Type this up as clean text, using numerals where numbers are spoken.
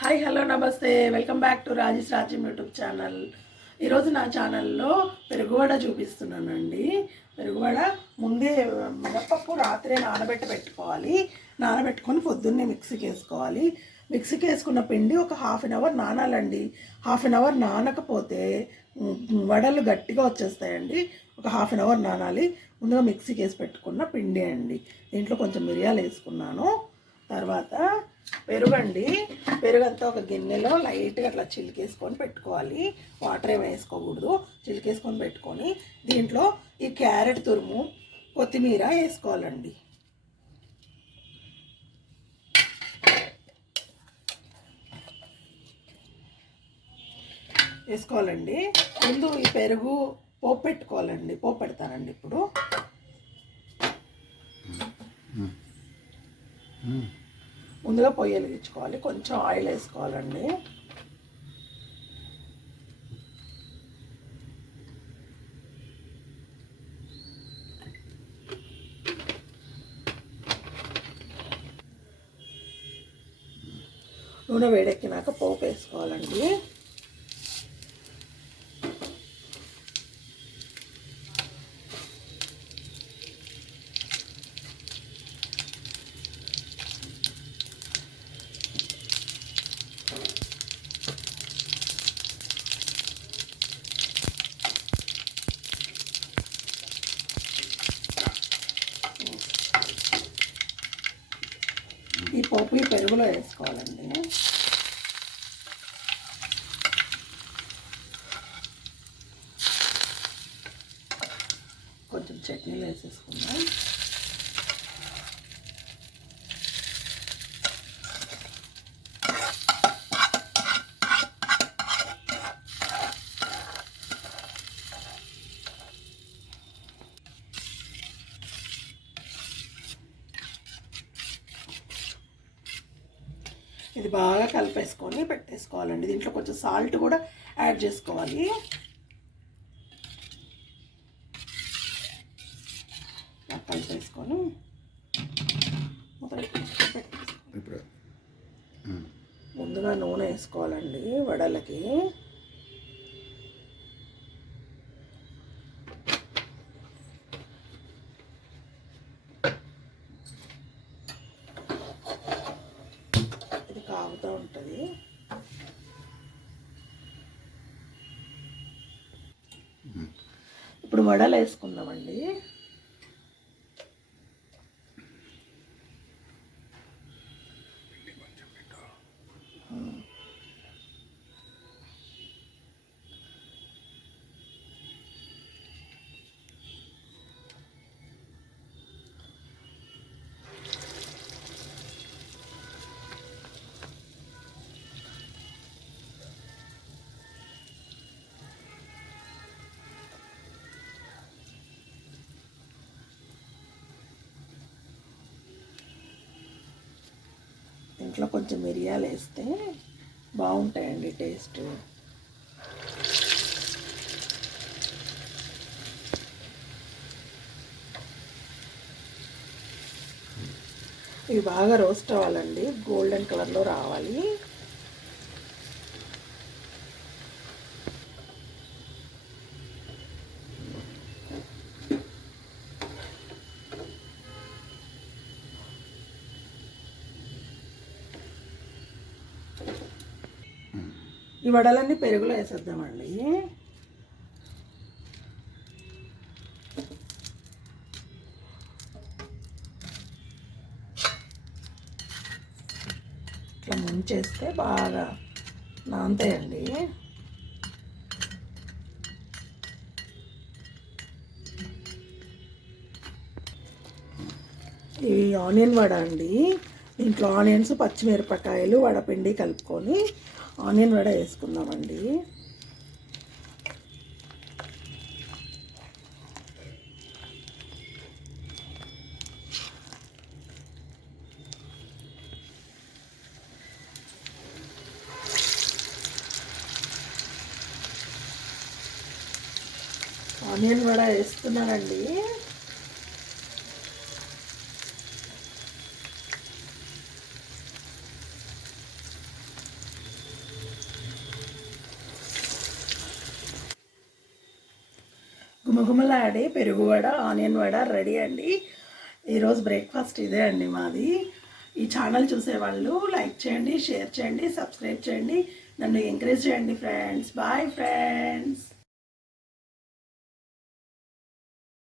Hi hello నమస్తే welcome back to Rajesh రాజ్యం YouTube channel. ఈరోజు నా ఛానల్లో పెరుగువడ చూపిస్తున్నానండి. పెరుగువడ ముందే మినపప్పు రాత్రే పెట్టుకోవాలి. నానబెట్టుకొని పొద్దున్నే మిక్సీకి వేసుకోవాలి. మిక్సీకి వేసుకున్న పిండి ఒక హాఫ్ అన్ అవర్ నానాలండి. హాఫ్ అన్ అవర్ నానకపోతే వడలు గట్టిగా వచ్చేస్తాయండి. ఒక హాఫ్ అన్ అవర్ నానాలి. ముందుగా మిక్సీకి వేసి పెట్టుకున్న పిండి అండి. దీంట్లో కొంచెం మిరియాలు వేసుకున్నాను. తర్వాత పెరుగండి. పెరుగంతా ఒక గిన్నెలో లైట్గా అట్లా చిలికేసుకొని పెట్టుకోవాలి. వాటర్ ఏమి వేసుకోకూడదు. చిలికేసుకొని పెట్టుకొని దీంట్లో ఈ క్యారెట్ తురుము, కొత్తిమీర వేసుకోవాలండి. ముందు ఈ పెరుగు పోపు పెట్టుకోవాలండి. పోపు పెడతానండి ఇప్పుడు. ముందుగా పొయ్యి వెలిగించుకోవాలి. కొంచెం ఆయిల్ వేసుకోవాలండి. నూనె వేడెక్కినాక పోపు వేసుకోవాలండి. ఈ పోపు ఈ పెరుగులో వేసుకోవాలండి. కొంచెం చట్నీలు వేసేసుకుందాం. ఇది బాగా కలిపేసుకొని పెట్టేసుకోవాలండి. దీంట్లో కొంచెం సాల్ట్ కూడా యాడ్ చేసుకోవాలి. కలిపేసుకొని ఇప్పుడు ముందుగా నూనె వేసుకోవాలండి వడలకి. కాగుతూ ఉంటుంది. ఇప్పుడు వడలు వేసుకుందామండి. ఇంట్లో కొంచెం మిరియాలు వేస్తే బాగుంటాయండి టేస్ట్. ఇవి బాగా రోస్ట్ అవ్వాలండి. గోల్డెన్ కలర్లో రావాలి. ఈ వడలన్నీ పెరుగులో వేసేద్దామండి. ఇట్లా ముంచేస్తే బాగా నానతాయండి. ఈ ఆనియన్ వడ అండి. దీంట్లో ఆనియన్స్, పచ్చిమిరపకాయలు, వడపిండి కలుపుకొని ఆనియన్ వడ వేసుకుందామండి. ఆనియన్ వడ వేస్తున్నానండి. గుమగుమలాడే పెరుగు వడ ఆనియన్ వడ రెడీ అండి. ఈరోజు బ్రేక్ఫాస్ట్ ఇదే అండి మాది. ఈ ఛానల్ చూసేవాళ్ళు లైక్ చేయండి, షేర్ చేయండి, సబ్స్క్రైబ్ చేయండి, నన్ను ఎంకరేజ్ చేయండి ఫ్రెండ్స్. Bye friends.